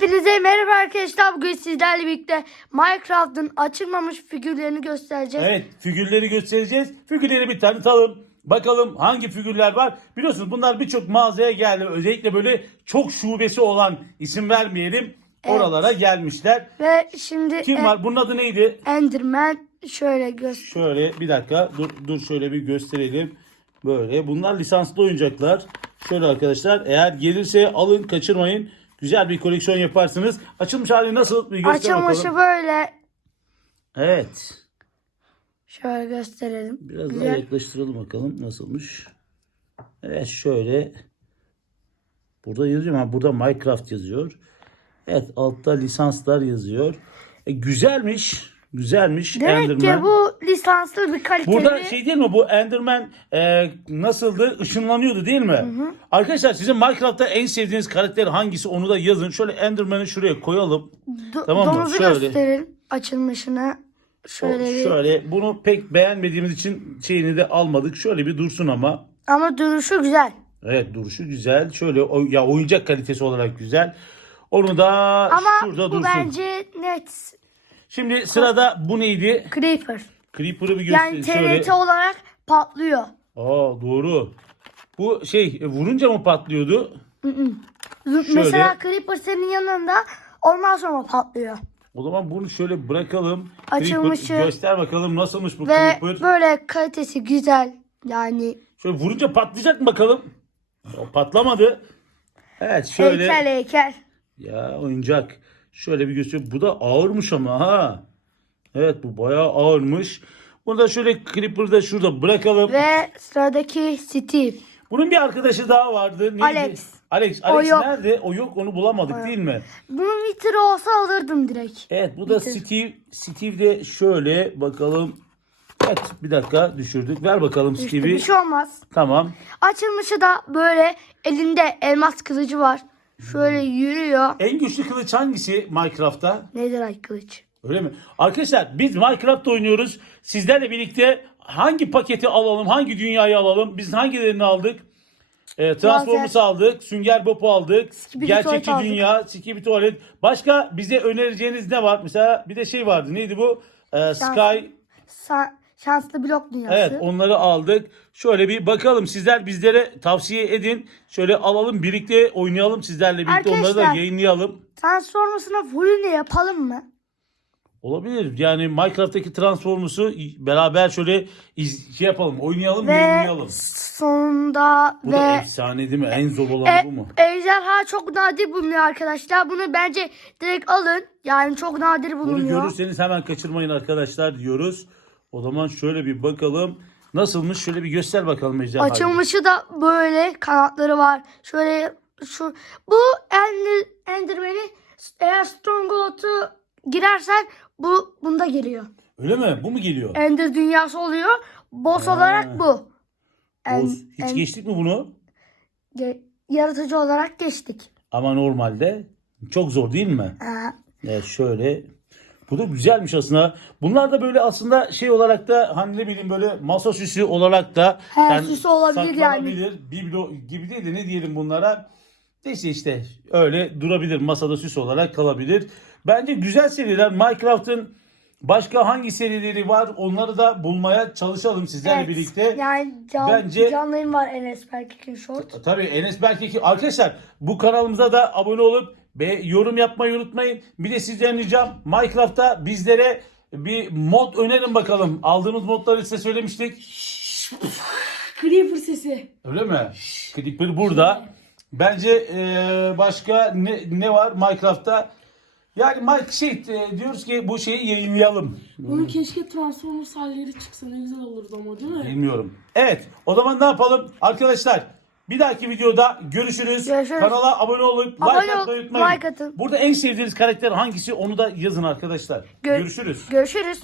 Hepinize merhaba arkadaşlar. Bugün sizlerle birlikte Minecraft'ın açılmamış figürlerini göstereceğiz. Evet figürleri göstereceğiz. Figürleri bir tanıtalım. Bakalım hangi figürler var. Biliyorsunuz bunlar birçok mağazaya geldi. Özellikle böyle çok şubesi olan isim vermeyelim. Evet. Oralara gelmişler. Ve şimdi Kim e- var? Bunun adı neydi? Enderman şöyle göster. Şöyle bir dakika dur dur şöyle bir gösterelim. Böyle bunlar lisanslı oyuncaklar. Şöyle arkadaşlar eğer gelirse alın kaçırmayın. Güzel bir koleksiyon yaparsınız. Açılmış hali nasıl? Bir göster Açılmışı bakalım. böyle Evet. şöyle gösterelim. Biraz daha Güzel. yaklaştıralım bakalım nasılmış. Evet şöyle. Burada yazıyor ama burada Minecraft yazıyor. Evet altta lisanslar yazıyor. E, güzelmiş. Güzelmiş Demek Enderman. ki bu lisanslı bir kaliteli. Burada şey değil mi bu Enderman e, nasıldı? Işınlanıyordu değil mi? Arkadaşlar sizin Minecraft'ta en sevdiğiniz karakter hangisi onu da yazın. Şöyle Enderman'ı şuraya koyalım. Do- Tamam mı? domuzu Şöyle. gösterelim açılmışını. Şöyle bir. Şöyle bunu pek beğenmediğimiz için şeyini de almadık. Şöyle bir dursun ama. Ama duruşu güzel. Evet duruşu güzel. Şöyle o- ya oyuncak kalitesi olarak güzel. Onu da Ama şurada bu dursun. bence net Şimdi sırada bu neydi? Creeper. Creeper'ı bir Yani göster. şöyle. TNT olarak patlıyor. Aa doğru. Bu şey e, vurunca mı patlıyordu? Mesela Creeper senin yanında ondan sonra patlıyor. O zaman bunu şöyle bırakalım. Açılmışı. Creeper, göster bakalım nasılmış bu Ve Creeper. böyle kalitesi güzel. Yani Şöyle vurunca patlayacak mı bakalım? O patlamadı. Evet şöyle. heykel heykel. Ya oyuncak. Şöyle bir göstereyim. Bu da ağırmış ama ha. Evet bu bayağı ağırmış. Bunu da şöyle Creeper'ı da şurada bırakalım. Ve sıradaki Steve. Bunun bir arkadaşı daha vardı. Neydi? Alex. Alex. O Alex yok. nerede? O yok onu bulamadık değil mi? Bunun vitri olsa alırdım direkt. Evet bu da Bitir. Steve. Steve de şöyle bakalım. Evet bir dakika düşürdük. Ver bakalım Steve'i. bir şey olmaz. Tamam. Açılmışı da böyle elinde elmas kılıcı var. Şöyle yürüyor. En güçlü kılıç hangisi Minecraft'ta? Nedir ay kılıç? Öyle mi? Arkadaşlar biz Minecraft oynuyoruz. Sizlerle birlikte hangi paketi alalım, hangi dünyayı alalım? Biz hangilerini aldık? Ee, Transformers aldık, Sünger Bob aldık, Skibidi Gerçekçi aldık. Dünya, Skibidi Tuvalet. Başka bize önereceğiniz ne var? Mesela bir de şey vardı. Neydi bu? Ee, Sky. Sa- şanslı blok dünyası. Evet onları aldık. Şöyle bir bakalım sizler bizlere tavsiye edin. Şöyle alalım birlikte oynayalım sizlerle birlikte onları da Arkadaşlar. yayınlayalım. Transformers'ına fullünü yapalım mı? Olabilir. Yani Minecraft'taki Transformers'u beraber şöyle iz, şey yapalım, oynayalım, Ve yayınlayalım. sonunda Bu da ve efsane değil mi? En zor olan e, bu mu? ejderha çok nadir bulunuyor arkadaşlar. Bunu bence direkt alın. Yani çok nadir Bunu bulunuyor. görürseniz hemen kaçırmayın arkadaşlar diyoruz. O zaman şöyle bir bakalım. Nasılmış? Şöyle bir göster bakalım ejderha. Açılmışı da böyle kanatları var. Şöyle şu bu Ender, Enderman'i eğer Stronghold'u girersen bu bunda geliyor. Öyle mi? Bu mu geliyor? Ender dünyası oluyor. Boss olarak bu. En- Oğuz, hiç en- geçtik mi bunu? ge- yaratıcı olarak geçtik. Ama normalde çok zor değil mi? Ha, Evet şöyle. Bu da güzelmiş aslında. Bunlar da böyle aslında şey olarak da hani ne bileyim böyle masa süsü olarak da He, süsü olabilir saklanabilir. Biblo gibi değil de ne diyelim bunlara. Neyse işte öyle durabilir masada süs olarak kalabilir. Bence güzel seriler. Minecraft'ın başka hangi serileri var onları da bulmaya çalışalım sizlerle evet. birlikte. Yani can, Bence- canlı yayın var Enes Berkek'in short. Tabii Enes Berkeki arkadaşlar bu kanalımıza da abone olup ve yorum yapmayı unutmayın. Bir de sizden ricam Minecraft'ta bizlere bir mod önerin bakalım. Aldığımız modları size söylemiştik. Creeper sesi. Öyle mi? Creeper burada. Bence eee, başka ne, ne var Minecraft'ta? Yani Mike şey e, diyoruz ki bu şeyi yayınlayalım. Bunun keşke Transformers halleri çıksa ne güzel olurdu ama değil mi? Bilmiyorum. Evet o zaman ne yapalım arkadaşlar? Bir dahaki videoda görüşürüz. Görüşürüz. Kanala abone olup Abone like ol- atmayı unutmayın. like atın. Burada en sevdiğiniz karakter hangisi onu da yazın arkadaşlar. Gö- görüşürüz. Görüşürüz.